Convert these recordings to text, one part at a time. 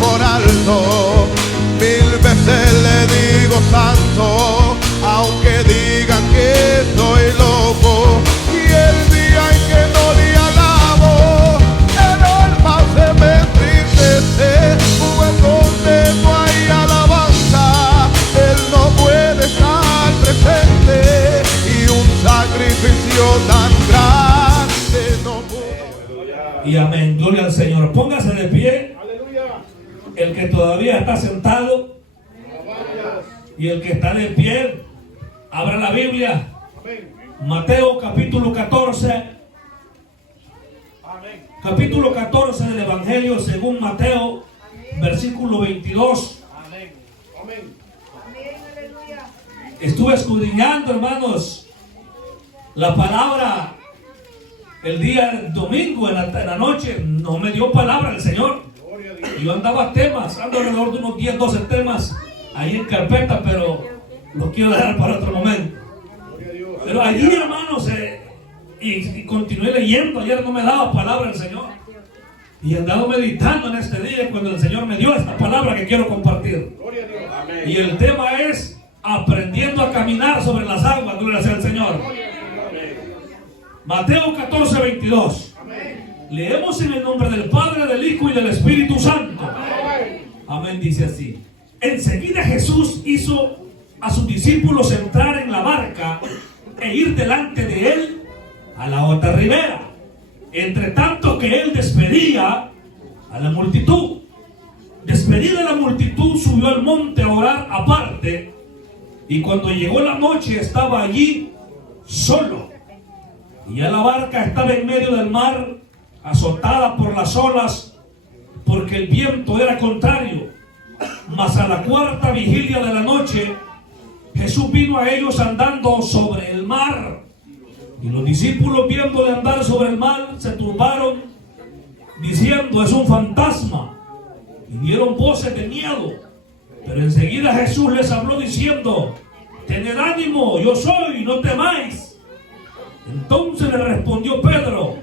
por alto. Mil veces le digo santo, aunque digan que estoy loco. Y el día en que no le alabo, el alma se me entristece. Pues donde no hay alabanza, Él no puede estar presente. Y un sacrificio tan grande no puede. Y amén, gloria al Señor. Póngase de pie. El que todavía está sentado y el que está de pie, abra la Biblia. Mateo capítulo 14. Capítulo 14 del Evangelio según Mateo, versículo 22. Estuve escudriñando, hermanos, la palabra el día domingo en la noche. No me dio palabra el Señor. Yo andaba temas, ando alrededor de unos 10, 12 temas ahí en carpeta, pero los quiero dejar para otro momento. Pero allí, hermanos, y continué leyendo. Ayer no me daba palabra el Señor. Y he andado meditando en este día cuando el Señor me dio esta palabra que quiero compartir. Y el tema es aprendiendo a caminar sobre las aguas. Gloria sea al Señor. Mateo 14, 22. Leemos en el nombre del Padre, del Hijo y del Espíritu Santo. Amén, dice así. Enseguida Jesús hizo a sus discípulos entrar en la barca e ir delante de él a la otra ribera, entre tanto que él despedía a la multitud. Despedida la multitud, subió al monte a orar aparte, y cuando llegó la noche estaba allí solo. Y ya la barca estaba en medio del mar, azotada por las olas, porque el viento era contrario. Mas a la cuarta vigilia de la noche, Jesús vino a ellos andando sobre el mar. Y los discípulos, viéndole andar sobre el mar, se turbaron, diciendo: es un fantasma. Y dieron voces de miedo. Pero enseguida Jesús les habló diciendo: tened ánimo, yo soy, no temáis. Entonces le respondió Pedro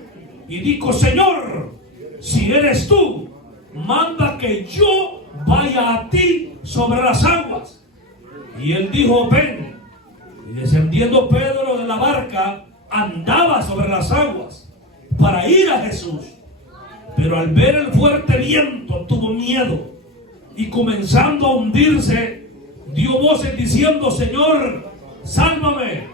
y dijo: Señor, si eres tú, manda que yo vaya a ti sobre las aguas. Y él dijo: ven. Y descendiendo Pedro de la barca, andaba sobre las aguas para ir a Jesús. Pero al ver el fuerte viento tuvo miedo, y comenzando a hundirse, dio voces diciendo: Señor, sálvame.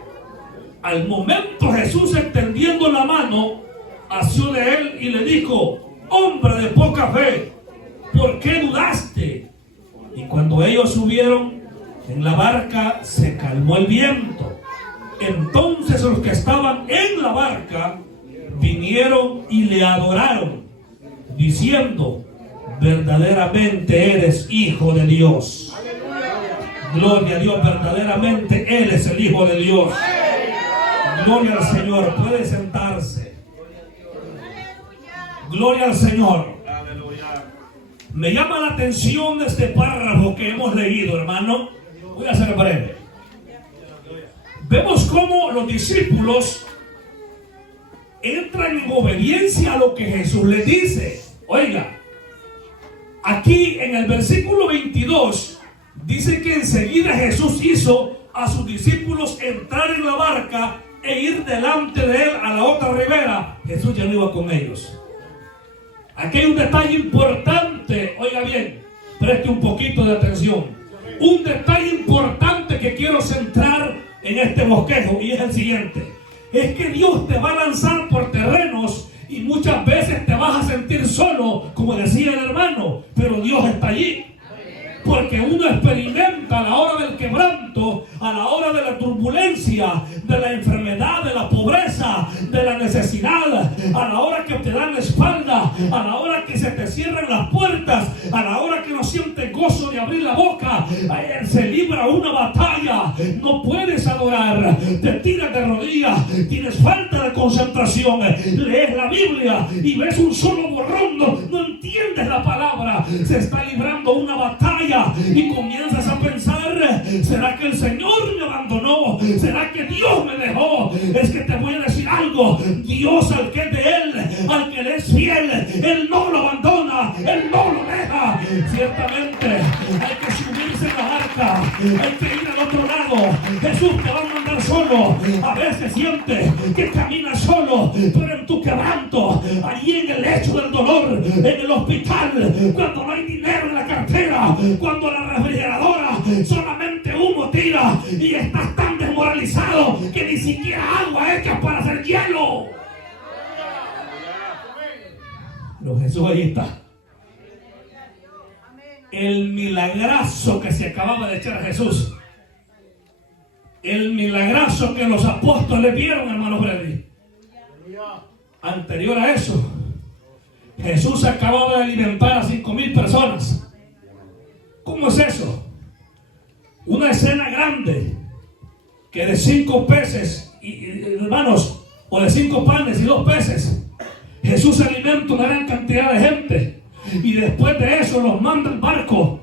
Al momento Jesús, extendiendo la mano, asió de él y le dijo: hombre de poca fe, ¿por qué dudaste? Y cuando ellos subieron en la barca, se calmó el viento. Entonces los que estaban en la barca vinieron y le adoraron, diciendo: verdaderamente eres Hijo de Dios. Gloria a Dios, verdaderamente Él es el Hijo de Dios. Gloria al Señor. Puede sentarse. Gloria al Señor. Me llama la atención este párrafo que hemos leído, hermano. Voy a hacer breve. Vemos cómo los discípulos entran en obediencia a lo que Jesús les dice. Oiga, aquí en el versículo 22 dice que enseguida Jesús hizo a sus discípulos entrar en la barca e ir delante de él a la otra ribera. Jesús ya no iba con ellos. Aquí hay un detalle importante. Oiga bien, preste un poquito de atención. Un detalle importante que quiero centrar en este bosquejo, y es el siguiente: es que Dios te va a lanzar por terrenos y muchas veces te vas a sentir solo, como decía el hermano, pero Dios está allí. Porque uno experimenta a la hora del quebranto, a la hora de la turbulencia, de la enfermedad, de la pobreza, de la necesidad, a la hora que te dan la espalda, a la hora que se te cierran las puertas, a la hora que no sientes gozo de abrir la boca, se libra una batalla. No puedes adorar, te tiras de rodillas, tienes falta de concentración, lees la Biblia y ves un solo borrón, no entiendes la palabra. Se está librando una batalla y comienzas a pensar: ¿será que el Señor me abandonó? ¿Será que Dios me dejó? Es que te voy a decir algo: Dios, al que es de Él, al que le es fiel, Él no lo abandona, deja, Él no lo deja. Ciertamente hay que subirse en la arca, hay que ir al otro lado. Jesús te va a mandar solo. A veces sientes que caminas solo, pero en tu quebranto, allí en el lecho del dolor, en el hospital, cuando no hay dinero en la cartera, cuando la refrigeradora solamente humo tira y estás tan desmoralizado que ni siquiera agua hecha para hacer hielo. Pero Jesús ahí está. El milagrazo que se acababa de echar a Jesús, el milagrazo que los apóstoles vieron, hermano Freddy. Anterior a eso, Jesús acababa de alimentar a 5,000 personas. ¿Cómo es eso? Una escena grande, que de 5 peces, hermanos, o de 5 panes y 2 peces, Jesús alimenta una gran cantidad de gente. Y después de eso los manda al barco.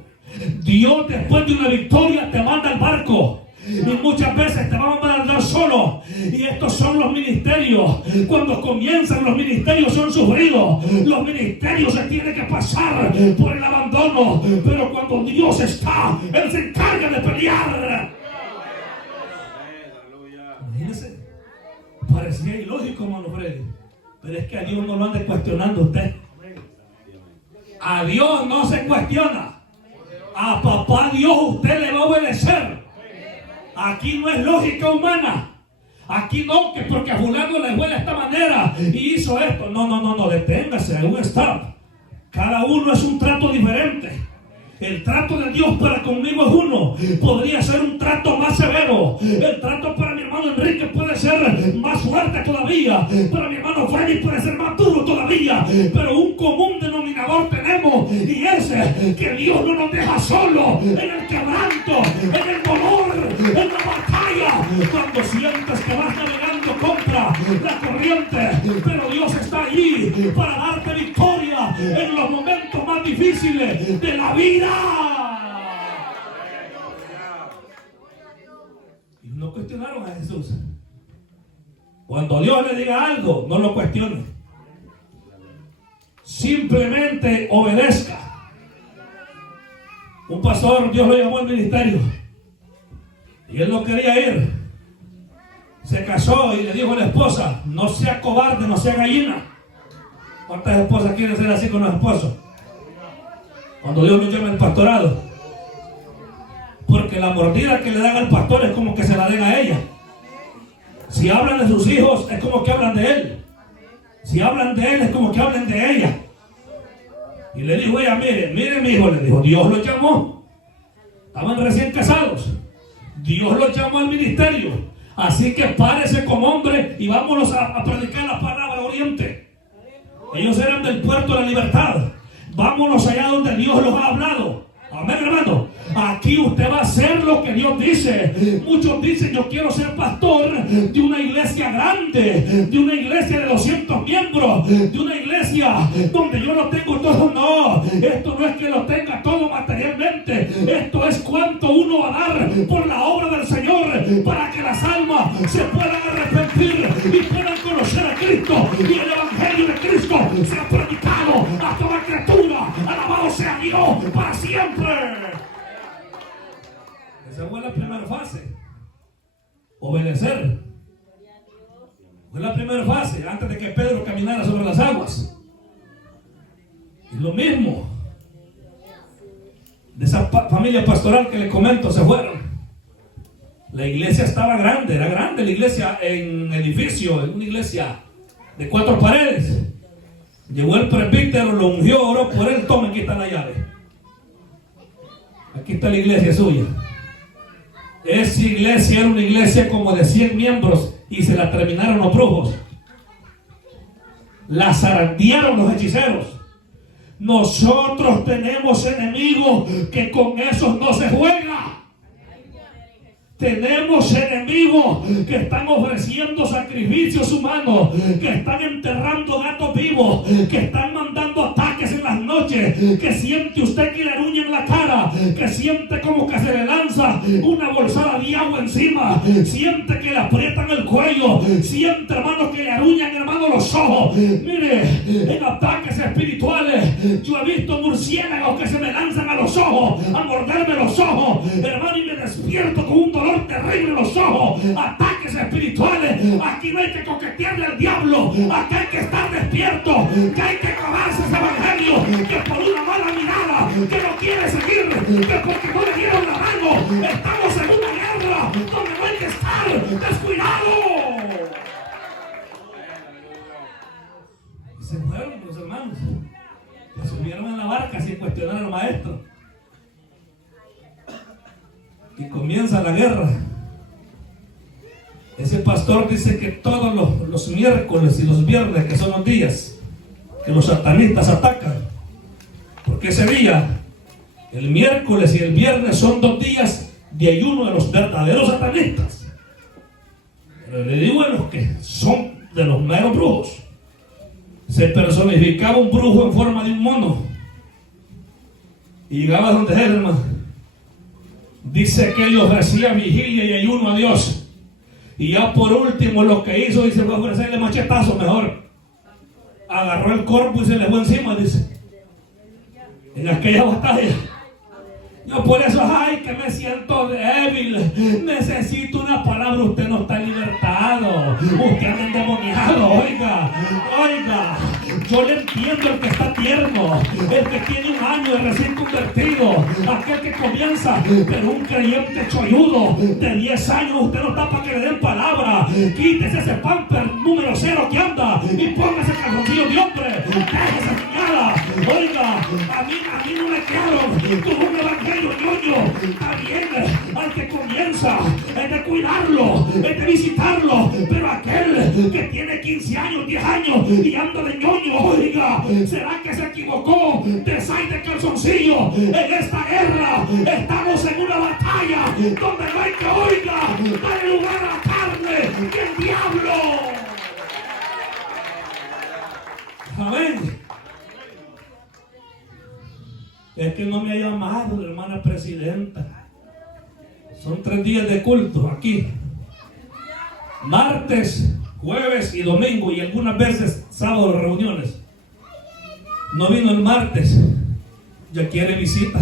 Dios, después de una victoria, te manda al barco. Y muchas veces te vamos a mandar solo. Y estos son los ministerios. Cuando comienzan los ministerios son sufridos. Los ministerios se tienen que pasar por el abandono. Pero cuando Dios está, Él se encarga de pelear. Imagínense. Parecía ilógico, hermano Freddy. Pero es que a Dios no lo ande cuestionando usted. A Dios no se cuestiona. A papá Dios usted le va a obedecer. Aquí no es lógica humana. Aquí no, que porque a fulano le fue de esta manera y hizo esto. No, deténgase, un stop. Cada uno es un trato diferente. El trato de Dios para conmigo es uno. Podría ser un trato más severo. El trato para mi hermano Enrique puede ser más fuerte todavía. Para mi hermano Freddy puede ser más duro todavía. Pero un común denominador tenemos, y ese, que Dios no nos deja solo en el quebranto, en el dolor, en la batalla. Cuando sientes que vas navegando contra la corriente, pero Dios está allí para darte victoria en los momentos más difíciles de la vida. Y no cuestionaron a Jesús. Cuando Dios le diga algo, no lo cuestione. Simplemente obedezca. Un pastor, Dios lo llamó al ministerio y él no quería ir. Se casó y le dijo a la esposa: no sea cobarde, no sea gallina. ¿Cuántas esposas quieren ser así con los esposos? Cuando Dios nos llama al pastorado, porque la mordida que le dan al pastor es como que se la den a ella. Si hablan de sus hijos es como que hablan de él. Si hablan de él es como que hablan de ella. Y le dijo ella: mire mi hijo, le dijo, Dios lo llamó. Estaban recién casados. Dios lo llamó al ministerio. Así que párese como hombre y vámonos a predicar la palabra oriente. Ellos eran del puerto de la libertad. Vámonos allá donde Dios los ha hablado. Amén, hermano. Aquí usted va a hacer lo que Dios dice. Muchos dicen: yo quiero ser pastor de una iglesia grande, de una iglesia de 200 miembros, de una iglesia donde yo lo tengo todo. No, esto no es que lo tenga todo materialmente. Esto es cuánto uno va a dar por la obra del Señor para que las almas se puedan arrepentir y puedan conocer a Cristo y el evangelio de Cristo sea predicado a toda criatura. Alabado sea Dios para siempre. Esa fue la primera fase. Obedecer. Fue la primera fase antes de que Pedro caminara sobre las aguas. Y lo mismo de esa familia pastoral que le comento, se fueron. La iglesia estaba grande, era grande la iglesia en edificio, en una iglesia de 4 paredes. Llegó el presbítero, lo ungió, oró por él. Tomen, aquí está la llave. Aquí está la iglesia suya. Esa iglesia era una iglesia como de 100 miembros y se la terminaron los brujos. La zarandearon los hechiceros. Nosotros tenemos enemigos que con esos no se juega. Tenemos enemigos que están ofreciendo sacrificios humanos, que están enterrando gatos vivos, que están mandando ataques en las noches, que siente usted que le aruña en la cara, que siente como que se le lanza una bolsada de agua encima, siente que le aprietan el cuello, siente, hermano, que le aruñan, hermano, los ojos. Mire, en ataques espirituales Yo he visto murciélagos que se me lanzan a los ojos, a morderme los ojos, hermano, y me despierto con un dolor terrible en los ojos. Ataques espirituales. Aquí no hay que coquetearle al diablo. Aquí hay que estar despierto. Que hay que acabarse ese evangelio. Que por una mala mirada, que no quiere seguir, que porque no le dieron la mano. Estamos en una guerra donde no hay que estar descuidado. Y se fueron los hermanos. Se subieron a la barca sin cuestionar al maestro. Y comienza la guerra. Ese pastor dice que todos los miércoles y los viernes, que son los días que los satanistas atacan, porque ese día, el miércoles y el viernes, son 2 días de ayuno de los verdaderos satanistas. Pero le digo a los que son de los meros brujos. Se personificaba un brujo en forma de un mono y llegaba donde él, hermano. Dice que él ofrecía vigilia y ayuno a Dios. Y ya por último lo que hizo, dice, fue ofrecerle machetazo mejor. Agarró el cuerpo y se le fue encima, dice. En aquella batalla. Yo por eso, ay, que me siento débil. Necesito una palabra. Usted no está libertado. Usted anda endemoniado. Oiga. Yo le entiendo el que está tierno, el que tiene 1 año de recién convertido, aquel que comienza, pero un creyente cholludo de 10 años, usted no está para que le den palabra. Quítese ese pamper número 0 que anda y póngase calzoncillo de hombre. Déjese señala. Oiga, a mí no me quedaron con un evangelio ñoño. Está bien, al que comienza es de cuidarlo, es de visitarlo, pero aquel que tiene 15 años, 10 años y anda de ñoño, oiga, ¿será que se equivocó de salir de calzoncillo? En esta guerra estamos en una batalla donde no hay que, oiga, darle lugar a la carne del diablo. Amén. Es que no me ha llamado la hermana presidenta. Son 3 días de culto aquí. Martes, jueves y domingo, y algunas veces sábado reuniones. No vino el martes. Ya quiere visita.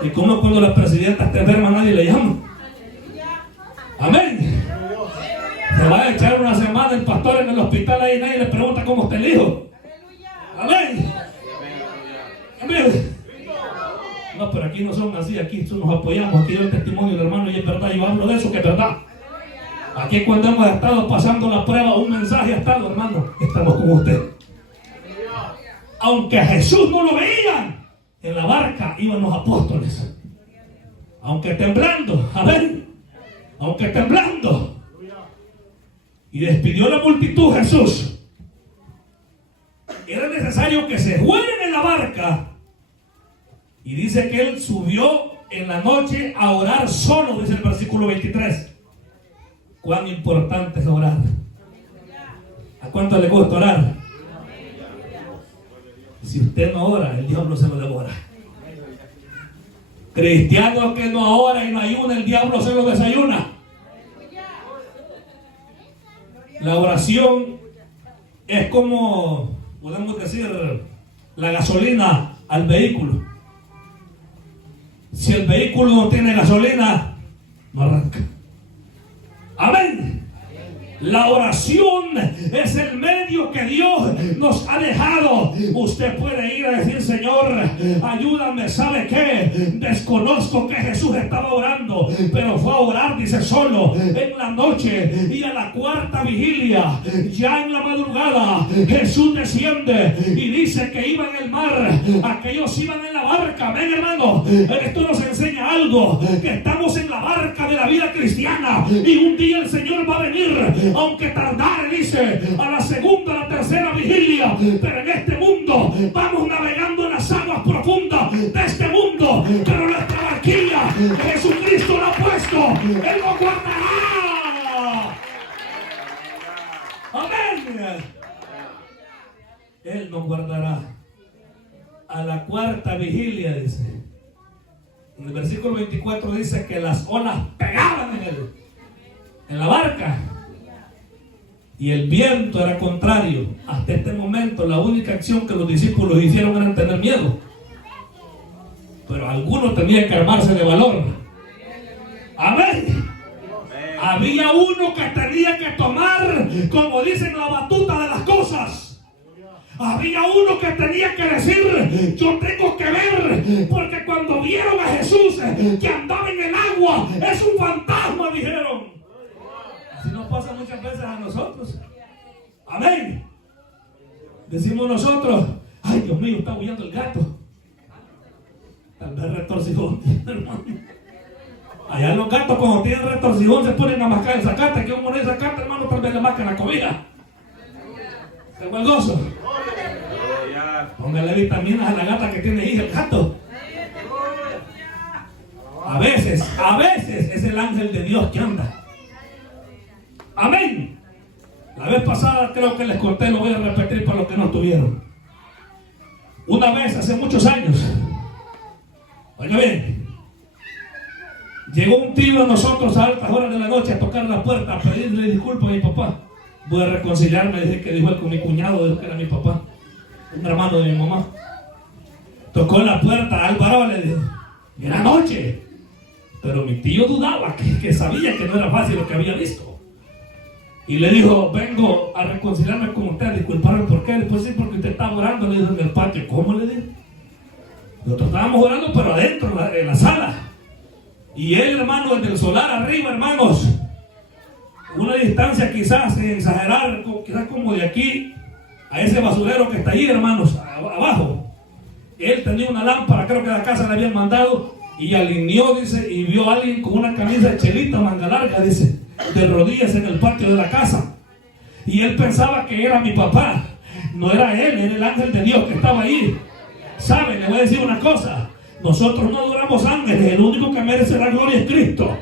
¿Y cómo cuando la presidenta está enferma nadie le llama? Amén. Se va a echar una semana el pastor en el hospital ahí y nadie le pregunta cómo está el hijo. Amén. Amén. No, pero aquí no son así, aquí nos apoyamos, aquí doy el testimonio del hermano y es verdad, yo hablo de eso que es verdad. Aquí cuando hemos estado pasando la prueba, un mensaje ha estado, hermano, estamos con usted. Aunque a Jesús no lo veían, en la barca iban los apóstoles. Aunque temblando, amén, aunque temblando. Y despidió la multitud Jesús. Era necesario que se fueran en la barca. Y dice que él subió en la noche a orar solo, dice el versículo 23. Cuán importante es orar. ¿A cuánto le gusta orar? Si usted no ora, el diablo se lo devora. Cristiano que no ora y no ayuna, el diablo se lo desayuna. La oración es como, podemos decir, la gasolina al vehículo. Si el vehículo no tiene gasolina, no arranca. Amén. La oración es el medio que Dios nos ha dejado. Usted puede ir a decir, Señor, ayúdame. ¿Sabe qué? Desconozco que Jesús estaba orando, pero fue a orar, dice, solo en la noche. Y a la 4ª vigilia, ya en la madrugada, Jesús desciende y dice que iba en el mar. Aquellos iban en la barca. Ven, hermano, esto nos enseña algo, que estamos en la barca de la vida cristiana y un día el Señor va a venir. Aunque tardare, dice, a la 2ª, a la 3ª vigilia, pero en este mundo vamos navegando en las aguas profundas de este mundo, pero nuestra barquilla Jesucristo la ha puesto, Él nos guardará. Amén. Él nos guardará. A la 4ª vigilia, dice, en el versículo 24 dice que las olas pegaban en la barca. y el viento era contrario. Hasta este momento la única acción que los discípulos hicieron era tener miedo. Pero algunos tenían que armarse de valor. Amén. Había uno que tenía que tomar, como dicen, la batuta de las cosas. Había uno que tenía que decir: yo tengo que ver, porque cuando vieron a Jesús que andaba en el agua, es un fantasma, dijeron. Así nos pasa muchas veces a nosotros. Amén. Decimos nosotros: ay, Dios mío, está huyendo el gato. Tal vez retorcijón, hermano. Allá los gatos, cuando tienen retorcijón, se ponen a mascar el zacate. Que un mono de zacate, hermano, tal vez le mascan la cobija. ¿Se fue el gozo? Póngale vitaminas a la gata que tiene hija, el gato. A veces es el ángel de Dios que anda. Amén. La vez pasada creo que les conté, lo voy a repetir para los que no estuvieron. Una vez, hace muchos años, oiga bien, llegó un tío a nosotros a altas horas de la noche a tocar la puerta, a pedirle disculpas a mi papá. Voy a reconciliarme, dije que dijo él con mi cuñado, dijo que era mi papá, un hermano de mi mamá. Tocó la puerta, Álvaro le dijo, era noche. Pero mi tío dudaba, que sabía que no era fácil lo que había visto. Y le dijo: vengo a reconciliarme con usted, disculparme por qué. Después: sí, porque usted estaba orando, le dijo, en el patio. ¿Cómo? Le dijo. Nosotros estábamos orando, pero adentro, en la sala. Y él, hermano, desde el solar arriba, hermanos, una distancia quizás, sin exagerar, quizás como de aquí a ese basurero que está ahí, hermanos, abajo. Él tenía una lámpara, creo que la casa le habían mandado, y alineó, dice, y vio a alguien con una camisa de chelita, manga larga, dice, de rodillas en el patio de la casa. Y él pensaba que era mi papá. No era él, era el ángel de Dios que estaba ahí. ¿Sabe? Le voy a decir una cosa: nosotros no adoramos ángeles, el único que merece la gloria es Cristo.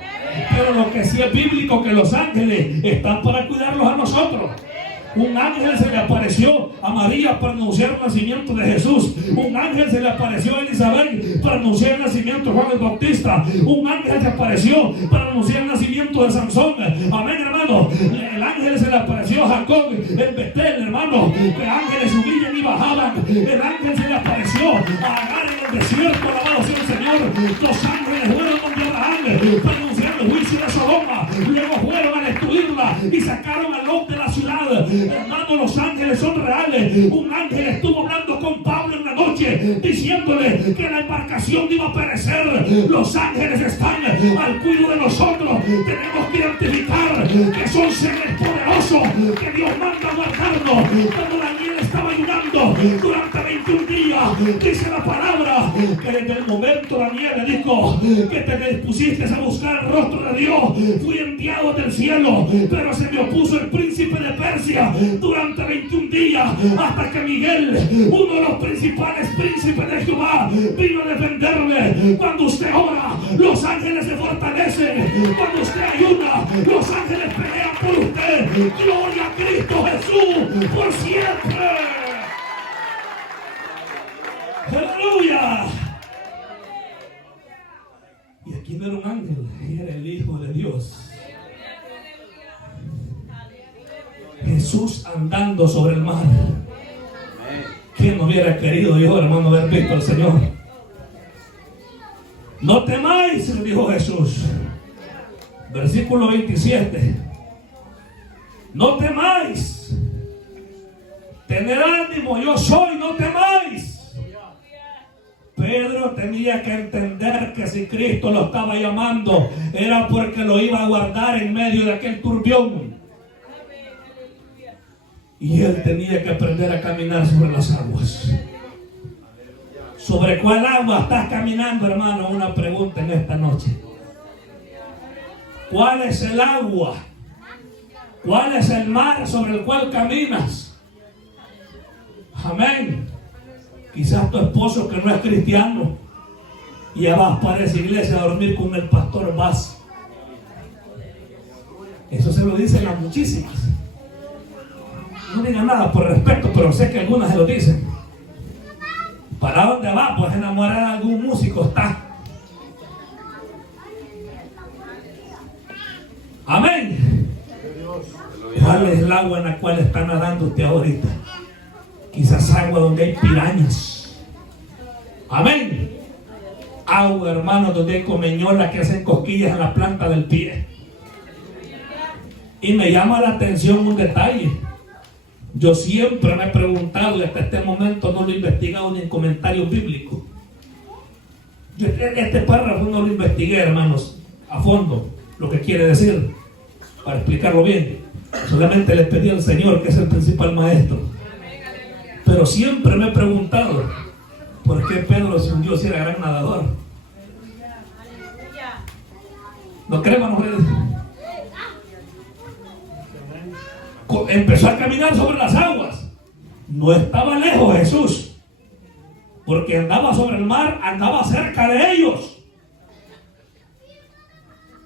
Pero lo que sí es bíblico, que los ángeles están para cuidarlos a nosotros. Un ángel se le apareció a María para anunciar el nacimiento de Jesús. Un ángel se le apareció a Elizabeth para anunciar el nacimiento de Juan el Bautista. Un ángel se apareció para anunciar el nacimiento de Sansón. Amén, hermano. El ángel se le apareció a Jacob en Betel, hermano. Que ángeles subían y bajaban. El ángel se le apareció a Agar en el desierto. Alabado sea el Señor. Los ángeles fueron donde Abraham para anunciar el juicio de Sodoma. Luego fueron a destruirla y sacaron a Lot de la ciudad. Hermano, los ángeles son reales. Un ángel estuvo hablando con Pablo en la noche, diciéndole que la embarcación iba a perecer. Los ángeles están al cuidado de nosotros. Tenemos que identificar que son seres poderosos que Dios manda a guardarnos. Cuando Daniel estaba ayudando durante 21 días, dice la palabra que desde el momento Daniel le dijo que te dispusiste a buscar el rostro de Dios, fui enviado del cielo, pero se me opuso el príncipe de Persia durante 21 días, hasta que Miguel, uno de los principales príncipes de Jehová, vino a defenderme. Cuando usted ora, los ángeles se fortalecen. Cuando usted ayuda, los ángeles pelean por usted. Gloria a Cristo Jesús por siempre. ¡Aleluya! Y aquí no era un ángel, era el Hijo de Dios. Jesús andando sobre el mar. ¿Quién no hubiera querido, yo, hermano, haber visto al Señor? No temáis, le dijo Jesús. Versículo 27. No temáis. Tened ánimo, yo soy, no temáis. Pedro tenía que entender que si Cristo lo estaba llamando, era porque lo iba a guardar en medio de aquel turbión. Y él tenía que aprender a caminar sobre las aguas. ¿Sobre cuál agua estás caminando, hermano? Una pregunta en esta noche. ¿Cuál es el agua? ¿Cuál es el mar sobre el cual caminas? Amén. Quizás tu esposo, que no es cristiano, y ya vas para esa iglesia a dormir con el pastor, vas. Eso se lo dicen a muchísimas. No digan nada por respeto, pero sé que algunas se lo dicen. ¿Para dónde va? Pues enamorar a algún músico está. Amén. ¿Cuál es el el agua en la cual está nadando usted ahorita. Quizás agua donde hay pirañas. Amén. Agua, hermano, donde hay comeñolas que hacen cosquillas en la planta del pie. Y me llama la atención un detalle. Yo siempre me he preguntado, y hasta este momento no lo he investigado ni en comentarios bíblicos. Este párrafo no lo investigué, hermanos, a fondo, lo que quiere decir, para explicarlo bien. Solamente le pedí al Señor, que es el principal maestro. Pero siempre me he preguntado, ¿por qué Pedro se hundió si era gran nadador? ¿No creen, hermanos? Empezó a caminar sobre las aguas. No estaba lejos Jesús, porque andaba sobre el mar, andaba cerca de ellos.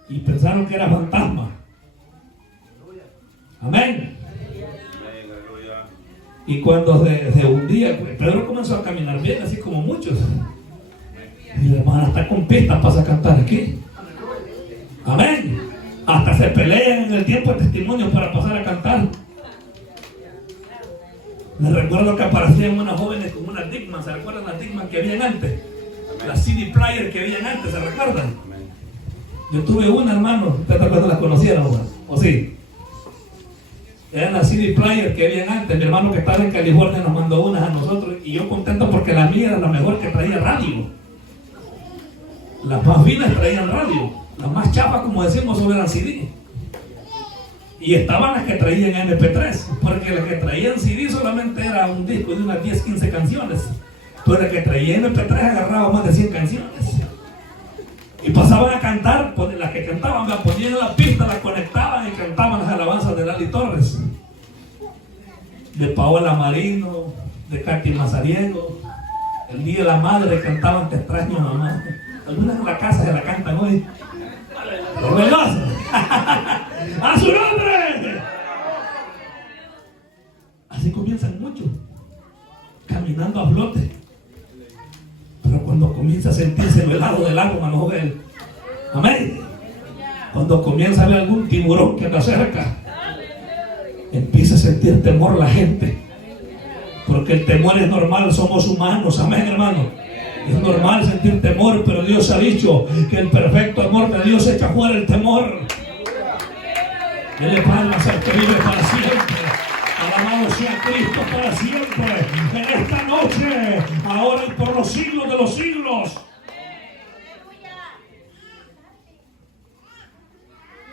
Y pensaron que era fantasma. Amén. Y cuando se hundía, Pedro comenzó a caminar bien, así como muchos. Y la hermana está con pistas para cantar aquí. Amén. Hasta se pelean en el tiempo de testimonio para pasar a cantar. Me recuerdo que aparecían unas jóvenes con unas Digman. ¿Se recuerdan las Digman que habían antes? Las CD player que habían antes, ¿se recuerdan? Yo tuve una, hermano. ¿Ustedes tal vez no las conocieron? ¿O sí? Eran las CD player que habían antes. Mi hermano que estaba en California nos mandó unas a nosotros. Y yo contento porque la mía era la mejor, que traía radio. Las más finas traían radio. Las más chapas, como decimos, sobre eran CD. Y estaban las que traían MP3, porque las que traían CD solamente era un disco de unas 10, 15 canciones. Pero las que traían MP3 agarraba más de 100 canciones. Y pasaban a cantar, las que cantaban, la ponían en la pista, la conectaban y cantaban las alabanzas de Lali Torres, de Paola Marino, de Katy Mazariego. El Día de la Madre cantaban Te extraño, mamá. Algunas en la casa se la cantan hoy. ¡Orgulloso! ¡A su nombre! Así comienzan muchos, caminando a flote. Pero cuando comienza a sentirse el helado del agua, hermano, amén. Cuando comienza a ver algún tiburón que está cerca, empieza a sentir temor la gente. Porque el temor es normal, somos humanos, amén, hermano. Es normal sentir temor, pero Dios ha dicho que el perfecto amor de Dios echa fuera el temor. Dele palmas al que vive para siempre. Alabado sea Cristo para siempre. En esta noche, ahora y por los siglos de los siglos.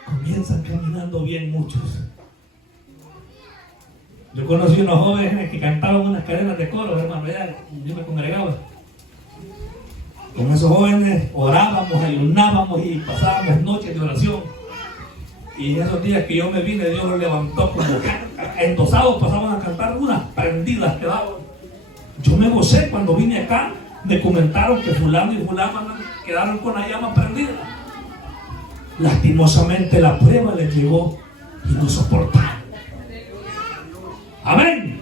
Comienzan caminando bien muchos. Yo conocí unos jóvenes que cantaban unas cadenas de coro, hermano, allá, yo me congregaba. Con esos jóvenes orábamos, ayunábamos y pasábamos noches de oración. Y en esos días que yo me vine, Dios los levantó como endosados, pasaban a cantar unas prendidas que daban. Yo me gocé cuando vine acá, me comentaron que fulano y fulana quedaron con la llama prendida. Lastimosamente la prueba les llegó y no soportaron. Amén.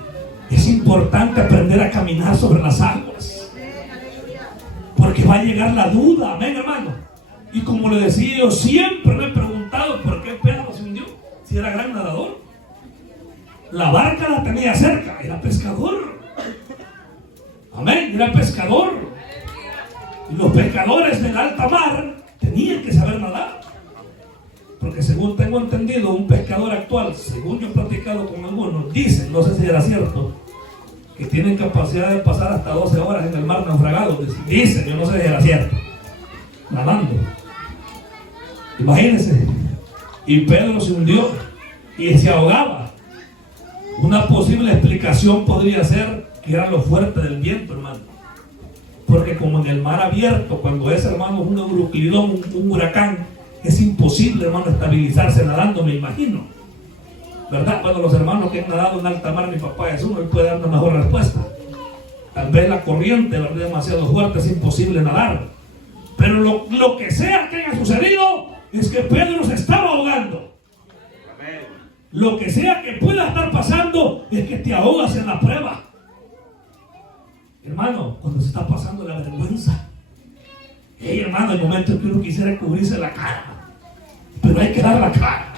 Es importante aprender a caminar sobre las aguas, porque va a llegar la duda, amén, hermano. Y como le decía, yo siempre me he preguntado por qué Pedro se hundió, si era gran nadador. La barca la tenía cerca, era pescador. Amén, era pescador. Y los pescadores del alta mar tenían que saber nadar. Porque según tengo entendido, un pescador actual, según yo he platicado con algunos, dicen, no sé si era cierto, que tienen capacidad de pasar hasta 12 horas en el mar naufragado. Dicen, yo no sé si era cierto, nadando. Imagínense. Y Pedro se hundió y se ahogaba. Una posible explicación podría ser que era lo fuerte del viento, hermano. Porque como en el mar abierto, cuando es, hermano, un euroclidón, un huracán, es imposible, hermano, estabilizarse nadando, me imagino. ¿Verdad? Bueno, los hermanos que han nadado en alta mar, mi papá es uno, él puede dar una mejor respuesta. Tal vez la corriente, ¿verdad?, es demasiado fuerte, es imposible nadar. Pero lo que sea que haya sucedido es que Pedro se estaba ahogando. Lo que sea que pueda estar pasando es que te ahogas en la prueba. Hermano, cuando se está pasando la vergüenza, hermano, el momento en que uno quisiera cubrirse la cara, pero hay que dar la cara.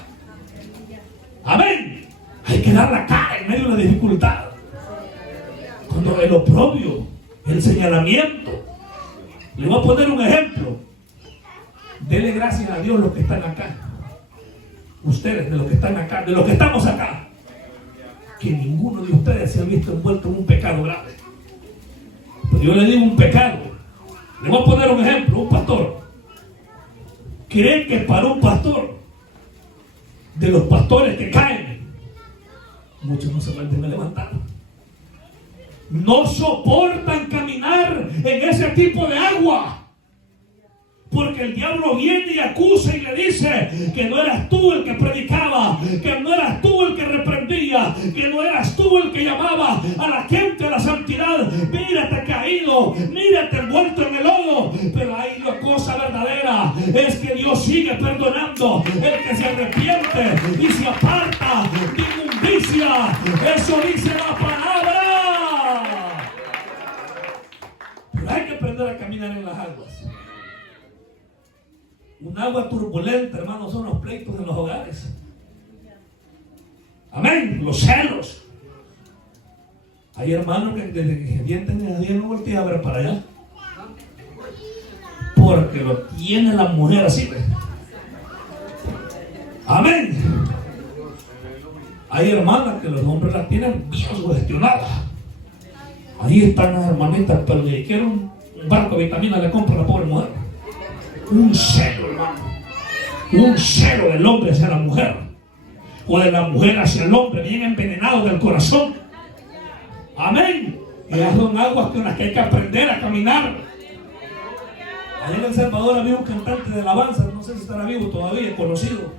Amén. Hay que dar la cara en medio de la dificultad. Cuando el oprobio, el señalamiento. Le voy a poner un ejemplo. Dele gracias a Dios los que están acá. Ustedes, de los que están acá, de los que estamos acá, que ninguno de ustedes se ha visto envuelto en un pecado grave. Pero yo le digo un pecado. Le voy a poner un ejemplo. Un pastor. ¿Creen que para un pastor, de los pastores que caen, muchos no se vuelven a levantar? No soportan caminar en ese tipo de agua. Porque el diablo viene y acusa y le dice que no eras tú el que predicaba, que no eras tú el que reprendía, que no eras tú el que llamaba a la gente a la santidad. Mírate caído, mírate envuelto en el lodo. Pero hay una cosa verdadera, es que Dios sigue perdonando el que se arrepiente y se aparta de inmundicia. Eso dice la palabra. Pero hay que aprender a caminar en las aguas. Un agua turbulenta, hermanos, son los pleitos en los hogares. Amén. Los celos. Hay hermanos que desde que se sienten en el día no voltean a ver para allá. Porque lo tiene la mujer así. Amén. Hay hermanas que los hombres las tienen bien sugestionadas. Ahí están las hermanitas, pero le quieren un barco de vitamina, le compra a la pobre mujer. Un celo, hermano. Un celo del hombre hacia la mujer. O de la mujer hacia el hombre, bien envenenado del corazón. Amén. Esas son aguas con las que hay que aprender a caminar. Allá en El Salvador había un cantante de alabanza, no sé si estará vivo todavía, conocido.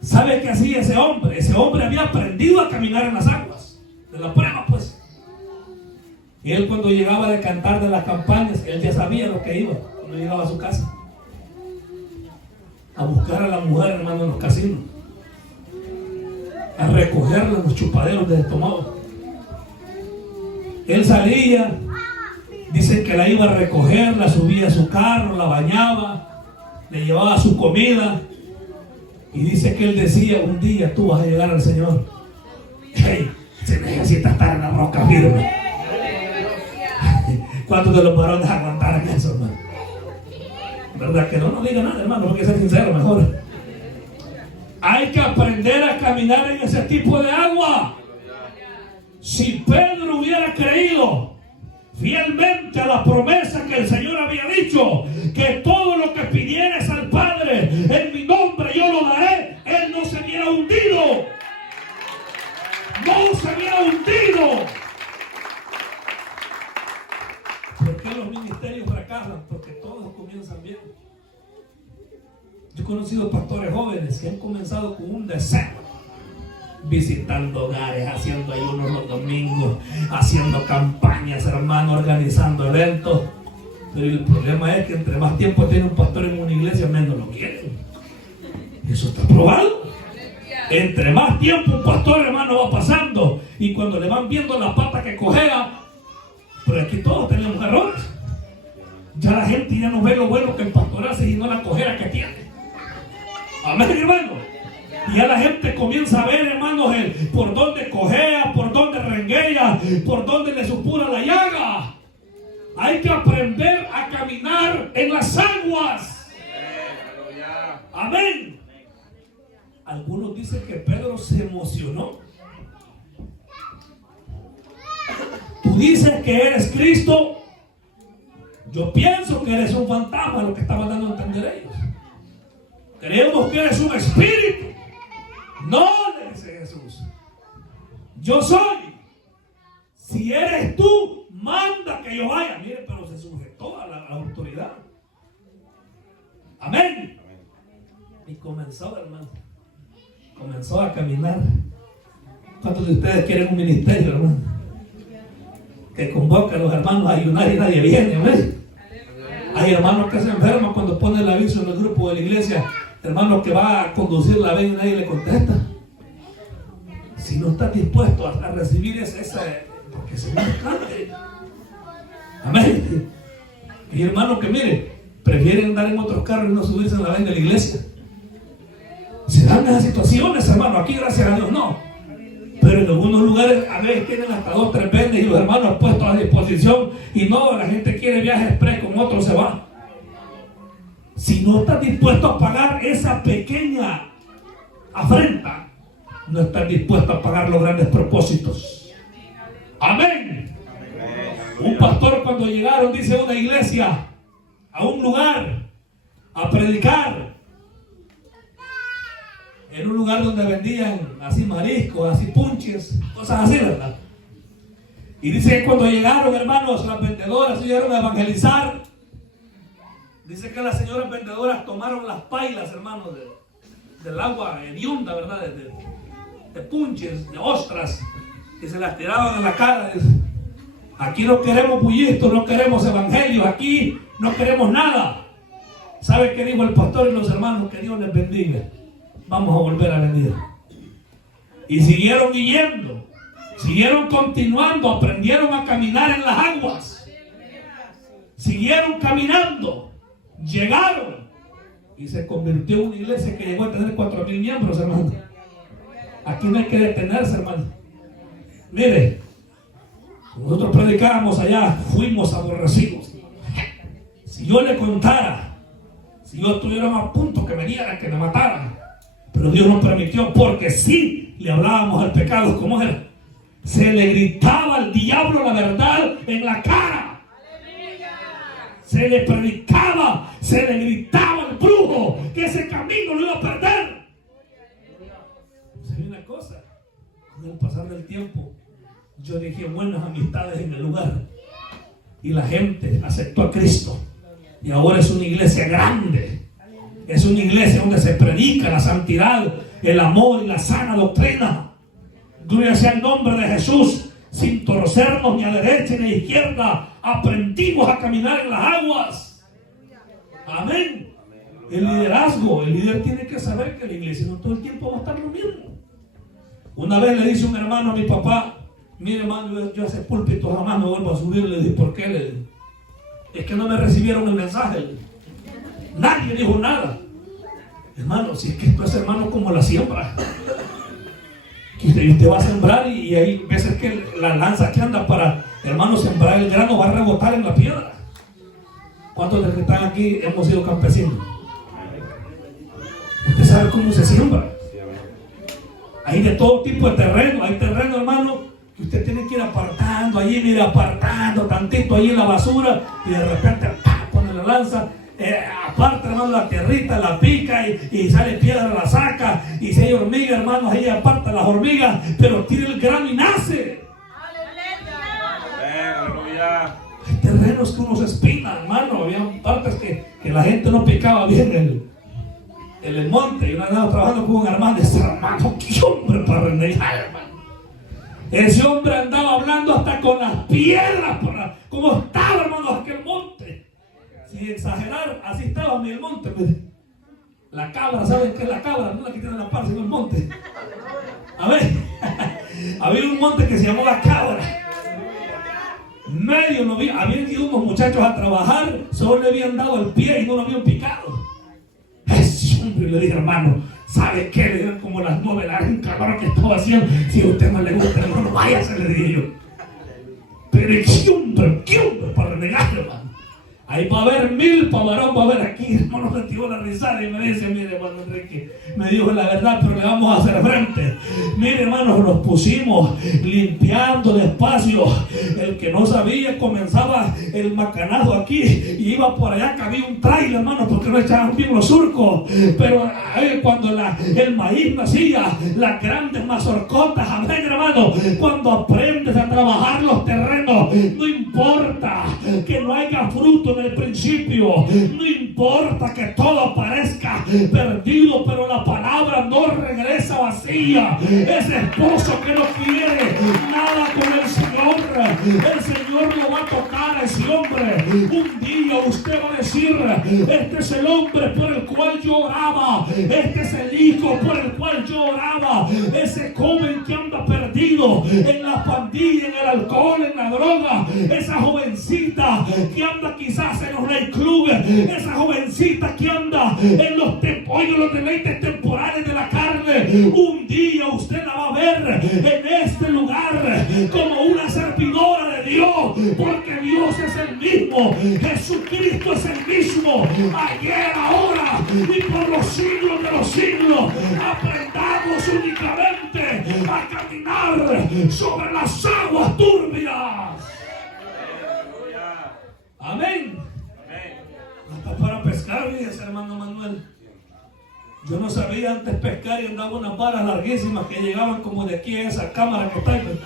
¿Sabe qué hacía ese hombre? Ese hombre había aprendido a caminar en las aguas. De la prueba, pues. Y él cuando llegaba de cantar de las campañas, él ya sabía lo que iba. Cuando llegaba a su casa a buscar a la mujer, hermano, en los casinos, a recogerla en los chupaderos de estómago. Él salía, dicen que la iba a recoger, la subía a su carro, la bañaba, le llevaba su comida, y dice que él decía: un día tú vas a llegar al Señor. Hey, se necesita estar en la roca firme. ¿Cuántos de los varones aguantaron eso, hermano? ¿Verdad que no? No diga nada, hermano, hay que ser sincero mejor. Hay que aprender a caminar en ese tipo de agua. Si Pedro hubiera creído fielmente a la promesa que el Señor había dicho, que todo lo que pidieres al Padre en mi nombre yo lo daré, él no se hubiera hundido. No se hubiera hundido. ¿Por qué los ministerios fracasan? Porque todos comienzan bien. Yo he conocido pastores jóvenes que han comenzado con un deseo, visitando hogares, haciendo ayunos los domingos, haciendo campañas, hermano, organizando eventos. Pero el problema es que entre más tiempo tiene un pastor en una iglesia, menos lo quieren. Eso está probado. Entre más tiempo un pastor, hermano, va pasando, y cuando le van viendo la pata que cojea, pero aquí todos tenemos errores. Ya la gente ya no ve lo bueno que el pastor hace, sino la cojera que tiene. Amén, hermano. Y ya la gente comienza a ver, hermanos, por dónde cojea, por dónde renguea, por dónde le supura la llaga. Hay que aprender a caminar en las aguas. Amén. Algunos dicen que Pedro se emocionó. Tú dices que eres Cristo. Yo pienso que eres un fantasma, lo que estaban dando a entender ellos. Creemos que eres un espíritu. No, le dice Jesús. Yo soy. Si eres tú, manda que yo vaya. Mire, pero se sujetó a la autoridad. Amén. Y comenzó, hermano. Comenzó a caminar. ¿Cuántos de ustedes quieren un ministerio, hermano? Que convoque a los hermanos a ayunar y nadie viene, amén. Hay hermanos que se enferman cuando ponen el aviso en el grupo de la iglesia. Hermano que va a conducir la vez y nadie le contesta. Si no estás dispuesto a recibir ese porque se me encante. Amén. Y hermanos que mire, prefieren andar en otros carros y no subirse en la vez de la iglesia. se dan esas situaciones, hermano. Aquí, gracias a Dios, no. Pero en algunos lugares a veces tienen hasta 2 o 3 veces y los hermanos puestos a disposición. Y no, la gente quiere viaje express, con otro se va. Si no estás dispuesto a pagar esa pequeña afrenta, no estás dispuesto a pagar los grandes propósitos. Amén. Un pastor, cuando llegaron, dice, a una iglesia, a un lugar, a predicar, en un lugar donde vendían así mariscos, así punches, cosas así, ¿verdad? Y dice que cuando llegaron, hermanos, las vendedoras llegaron a evangelizar. Dice que las señoras vendedoras tomaron las pailas, hermanos, del agua hedionda, ¿verdad? De punches, de ostras, y se las tiraban en la cara. Dice, aquí no queremos bullitos, no queremos evangelios, aquí no queremos nada. ¿Sabe qué dijo el pastor y los hermanos? Que Dios les bendiga. Vamos a volver a venir. Y siguieron yendo, siguieron continuando, aprendieron a caminar en las aguas. Siguieron caminando, llegaron y se convirtió en una iglesia que llegó a tener 4,000 miembros, hermano. Aquí no hay que detenerse, hermano. Mire, nosotros predicábamos allá, fuimos aborrecidos. Si yo le contara, si yo estuviera a punto que me dieran, que me mataran, pero Dios nos permitió, porque sí le hablábamos al pecado como era. Se le gritaba al diablo la verdad en la cara. Se le predicaba, se le gritaba al brujo que ese camino lo iba a perder. ¿Sabe una cosa? Con el pasar del tiempo, yo dejé buenas amistades en el lugar y la gente aceptó a Cristo. Y ahora es una iglesia grande. Es una iglesia donde se predica la santidad, el amor y la sana doctrina. Gloria sea el nombre de Jesús. Sin torcernos ni a derecha ni a izquierda, aprendimos a caminar en las aguas. Amén. El liderazgo, el líder tiene que saber que la iglesia no todo el tiempo va a estar lo mismo. Una vez le dice un hermano a mi papá, mire hermano, yo a ese púlpito jamás me vuelvo a subir. Le dije, ¿por qué? Le dije, es que no me recibieron el mensaje. Nadie dijo nada. Hermano, si es que esto es, hermano, como la siembra. Que usted va a sembrar y hay veces que la lanza que anda para, hermano, sembrar el grano va a rebotar en la piedra. ¿Cuántos de los que están aquí hemos sido campesinos? Usted sabe cómo se siembra. Hay de todo tipo de terreno. Hay terreno, hermano, que usted tiene que ir apartando allí, mire, apartando tantito allí en la basura y de repente pone la lanza. Aparte, hermano, la tierrita, la pica y sale piedra, la saca. Y si hay hormigas, hermano, ahí aparta las hormigas, pero tira el grano y nace. Aleluya. Hay terrenos que uno se espina, hermano. Había partes que la gente no picaba bien el monte. Y una vez estaba trabajando con un hermano, ese hermano, qué hombre para renegar, hermano. Ese hombre andaba hablando hasta con las piedras, como estaba, hermano, aquel monte. Sin exagerar, así estaba en el monte. La cabra, ¿saben qué es la cabra? No la que tiene la par, sino el monte. A ver, había un monte que se llamó la cabra. Medio no había, habían ido unos muchachos a trabajar, solo le habían dado el pie y no lo habían picado. Ese hombre le dije, hermano, ¿sabe qué? Le dieron como las 9 de la noche, cabrón, que estaba haciendo. Si a usted no le gusta, hermano, váyase, le dije yo. Pero qué hombre para renegar, hermano. Ahí va a haber 1000 para varón, va a haber aquí, hermano, me tiró la risada y me dice, mire, hermano Enrique, me dijo la verdad, pero le vamos a hacer frente. Mire, hermano, nos pusimos limpiando despacio. El que no sabía comenzaba el macanazo aquí y iba por allá, que había un trailer, hermano, porque no echaban bien los surcos. Pero cuando el maíz nacía, las grandes mazorcotas, amén, hermano, cuando aprendes a trabajar los terrenos, no importa que no haya fruto en el principio, no importa que todo parezca perdido, pero la palabra no regresa vacía. Ese esposo que no quiere nada con el Señor lo va a tocar a ese hombre. Un día usted va a decir, este es el hombre por el cual yo oraba, este es el hijo por el cual yo oraba. Ese joven que anda perdido en la pandilla, en el alcohol, en la droga, esa jovencita que anda quizás en los nightclubs, esa jovencita que anda en los deleites temporales de la calle. Un día usted la va a ver en este lugar como una servidora de Dios, porque Dios es el mismo, Jesucristo es el mismo, ayer, ahora y por los siglos de los siglos. Aprendamos únicamente a caminar sobre las aguas turbias. Amén. Hasta para pescar, dice hermano Manuel. Yo no sabía antes pescar y andaba unas varas larguísimas que llegaban como de aquí a esa cámara que está ahí,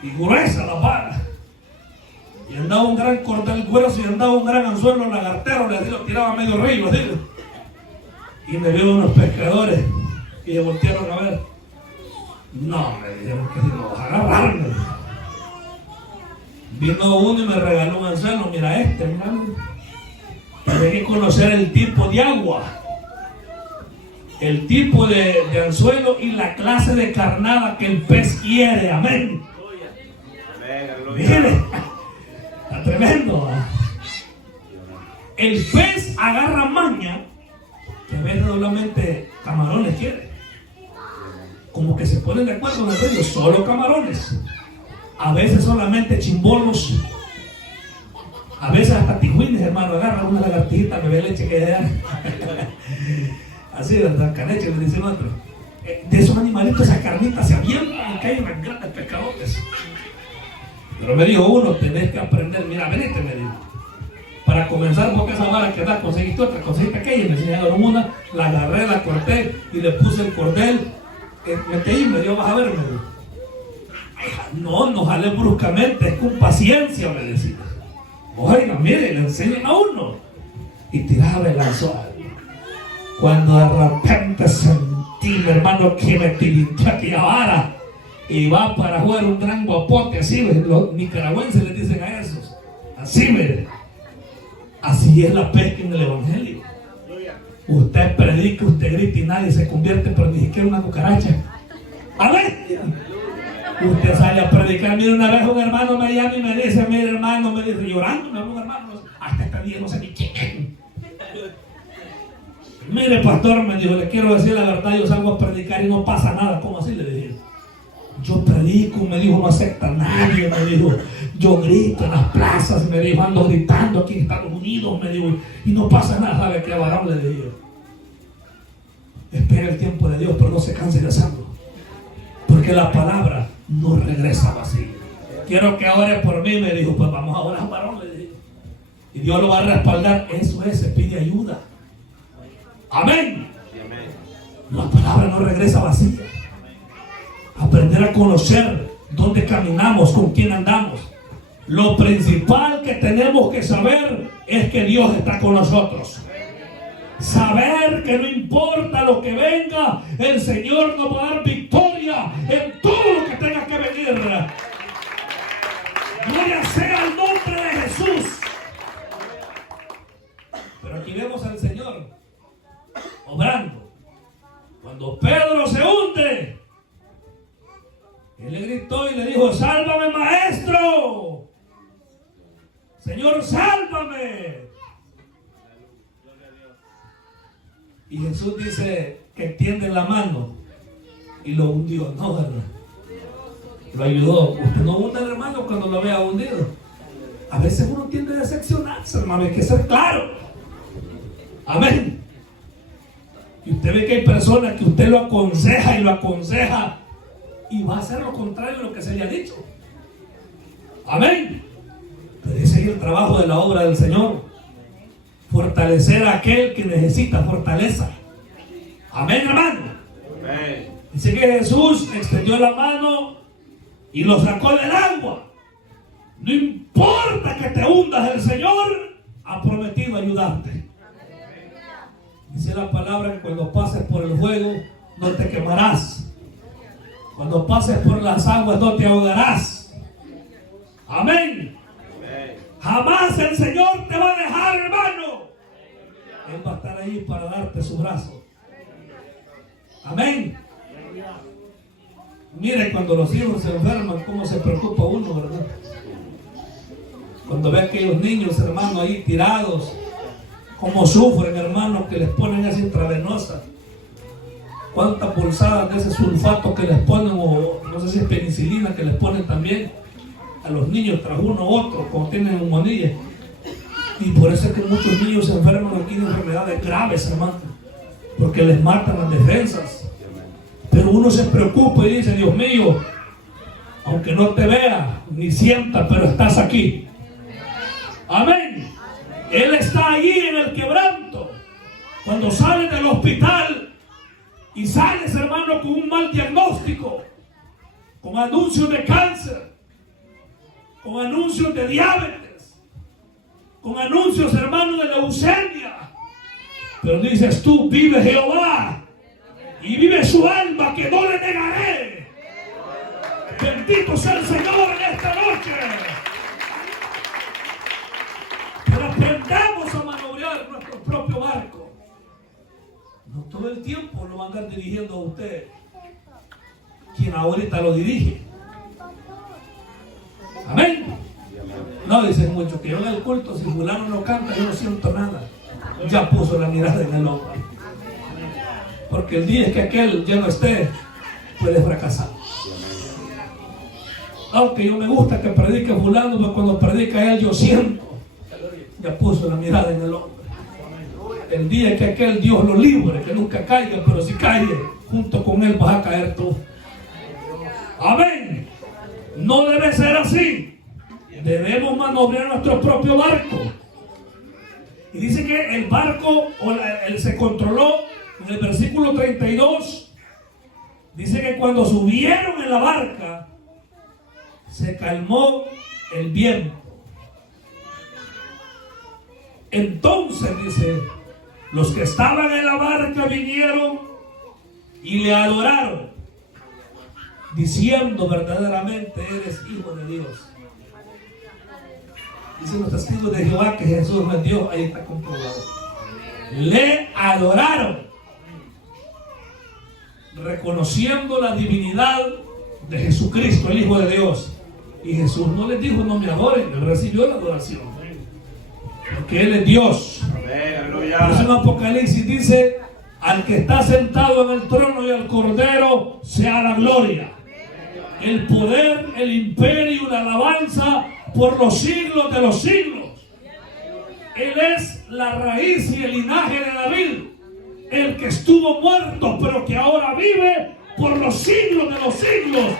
y gruesa la vara. Y andaba un gran cordel grueso y andaba un gran anzuelo lagartero, le lo tiraba a medio río, así. Y me vio unos pescadores y me voltearon a ver. No, me dijeron que si nos agarraron. Vino uno y me regaló un anzuelo. Mira este, mira. Hay que conocer el tipo de agua, el tipo de anzuelo y la clase de carnada que el pez quiere. Amén. Mire, está tremendo. El pez agarra maña que a veces solamente camarones quiere. Como que se ponen de acuerdo en el río, solo camarones. A veces solamente chimbolos. A veces hasta tijuines, hermano, agarra una lagartijita, bebé leche que da. Así, ¿verdad? Caneche, le dicen otros. De esos animalitos, esa carnita se avientan y caen unas grandes pescadotes. Pero me dijo uno, tenés que aprender, mira, venite, me dijo. Para comenzar, porque esa vara que da, conseguiste otra, conseguiste aquella, y me enseñaron una, la agarré, la corté y le puse el cordel. Metí ahí, me dio, vas a ver, me dijo. No jale bruscamente, es con paciencia, me decía. Oiga, mire, le enseñan a uno. Y tiraba el anzuelo. Cuando de repente sentí, mi hermano, que me tirinchó aquella vara. Y va para jugar un gran guapote, así, los nicaragüenses les dicen a esos. Así, mire. Así es la pesca en el evangelio. Usted predica, usted grita y nadie se convierte, pero ni siquiera una cucaracha. Amén. Usted sale a predicar. Mire, una vez un hermano me llama y me dice, mire hermano, me dice, llorando, me un hermano, hasta este día no sé ni quién. Mire pastor, me dijo, le quiero decir la verdad, yo salgo a predicar y no pasa nada. ¿Cómo así? Le dije. Yo predico, me dijo, no acepta a nadie, me dijo, yo grito en las plazas, me dijo, ando gritando aquí en Estados Unidos, me dijo, y no pasa nada. ¿Sabe qué varón? Le dije. Espera el tiempo de Dios, pero no se canse de hacerlo, porque la palabra no regresa vacía. Quiero que ore por mí, me dijo. Pues vamos a orar, varón, le dije. Y Dios lo va a respaldar. Eso es, se pide ayuda. Amén. La palabra no regresa vacía. Aprender a conocer dónde caminamos, con quién andamos. Lo principal que tenemos que saber es que Dios está con nosotros. Saber que no importa lo que venga, el Señor nos va a dar victoria en todo lo que tenga que venir. Gloria sea el nombre de Jesús. Pero aquí vemos al Señor obrando. Cuando Pedro se hunde, él le gritó y le dijo, sálvame, maestro. Señor, sálvame. Y Jesús dice que extiende la mano y lo hundió. No, ¿verdad? Lo ayudó. Usted no hunda al hermano cuando lo vea hundido. A veces uno tiende a decepcionarse, hermano. Hay que ser claro. Amén. Y usted ve que hay personas que usted lo aconseja y va a hacer lo contrario de lo que se le ha dicho. Amén. Pero ese es el trabajo de la obra del Señor. Fortalecer a aquel que necesita fortaleza. Amén, hermano. Amén. Dice que Jesús extendió la mano y lo sacó del agua. No importa que te hundas, el Señor ha prometido ayudarte. Dice la palabra que cuando pases por el fuego no te quemarás. Cuando pases por las aguas no te ahogarás. Amén. Jamás el Señor te va a dejar, hermano. Él va a estar ahí para darte su brazo. Amén. Mire, cuando los hijos se enferman, cómo se preocupa uno, ¿verdad? Cuando ve a aquellos niños, hermano, ahí tirados, cómo sufren, hermano, que les ponen esa intravenosa. cuántas bolsadas de ese sulfato que les ponen, o no sé si es penicilina que les ponen también a los niños tras uno u otro cuando tienen neumonía. Y por eso es que muchos niños se enferman aquí de enfermedades graves, hermano, porque les matan las defensas. Pero uno se preocupa y dice: Dios mío, aunque no te vea ni sienta, pero estás aquí. Amén. Él está allí en el quebranto. Cuando sales del hospital y sales, hermano, con un mal diagnóstico, con anuncios de cáncer, con anuncios de diabetes, con anuncios, hermano, de leucemia, pero dices tú: vive Jehová y vive su alma, que no le negaré. Bendito sea el Señor en esta noche. Pero aprendamos a manobrar nuestro propio barco. No todo el tiempo lo van a andar dirigiendo a usted, quien ahorita lo dirige. Amén. No, dicen mucho que yo en el culto, si fulano no canta, yo no siento nada. Ya puso la mirada en el hombre. Porque el día que aquel ya no esté, puede fracasar. Aunque yo me gusta que predique fulano, pero cuando predica él yo siento. Ya puso la mirada en el hombre. El día que aquel Dios lo libre, que nunca caiga, pero si cae, junto con él vas a caer tú. Amén. No debe ser así. Debemos manobrar nuestro propio barco. Y dice que el barco se controló en el versículo 32. Dice que cuando subieron en la barca, se calmó el viento. Entonces, dice, los que estaban en la barca vinieron y le adoraron, diciendo: verdaderamente eres hijo de Dios. Dicen los testigos de Jehová que Jesús no es Dios. Ahí está comprobado. Le adoraron, reconociendo la divinidad de Jesucristo, el Hijo de Dios. Y Jesús no les dijo: no me adoren. Él recibió la adoración, porque Él es Dios. Por eso en Apocalipsis dice: al que está sentado en el trono y al Cordero sea la gloria, el poder, el imperio y la alabanza por los siglos de los siglos. Él es la raíz y el linaje de David, el que estuvo muerto pero que ahora vive por los siglos de los siglos,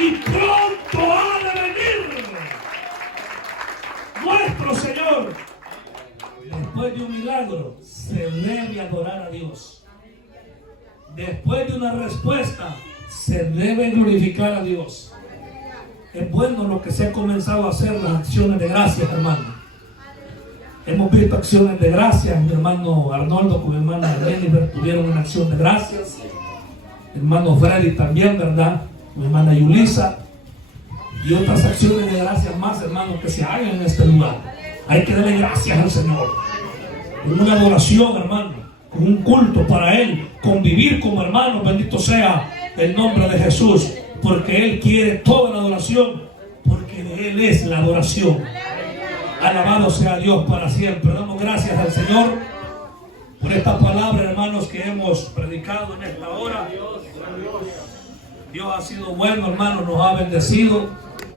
y pronto ha de venir nuestro Señor. Después de un milagro se debe adorar a Dios. Después de una respuesta se debe glorificar a Dios. Es bueno lo que se ha comenzado a hacer, las acciones de gracias, hermano. Hemos visto acciones de gracias. Mi hermano Arnoldo con mi hermana Jennifer tuvieron una acción de gracias. Mi hermano Freddy también, ¿verdad? Mi hermana Yulisa. Y otras acciones de gracias más, hermano, que se hagan en este lugar. Hay que darle gracias al Señor. Con una adoración, hermano. Con un culto para Él. Convivir como hermanos. Bendito sea el nombre de Jesús. Porque Él quiere toda la adoración. Porque de Él es la adoración. Alabado sea Dios para siempre. Damos gracias al Señor por esta palabra, hermanos, que hemos predicado en esta hora. Dios ha sido bueno, hermanos, nos ha bendecido.